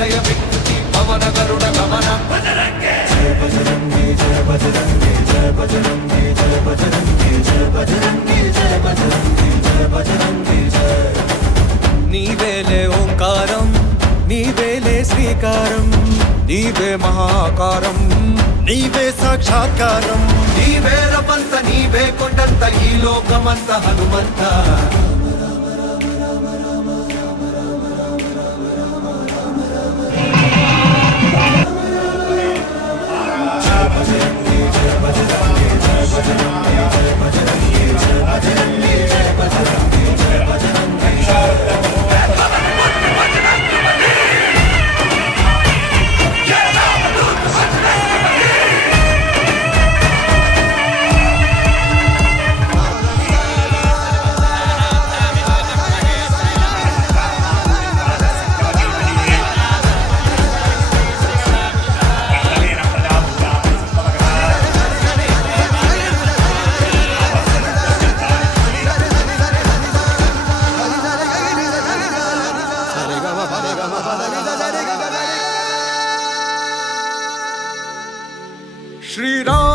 నిలయ వికృతి పవన గరుడ గమన జయ బజరంగి జయ బజరంగి జయ బజరంగి జయ బజరంగి జయ బజరంగి జయ బజరంగి జయ బజరంగి జయ. నీవేలే ఓంకారం నీవేలే శ్రీకారం నీవే మహాకారం నీవే సాక్షాత్కారం నీవే రమంత నీవే కొండంత ఈ లోకమంత హనుమంత. శ్రీరామ్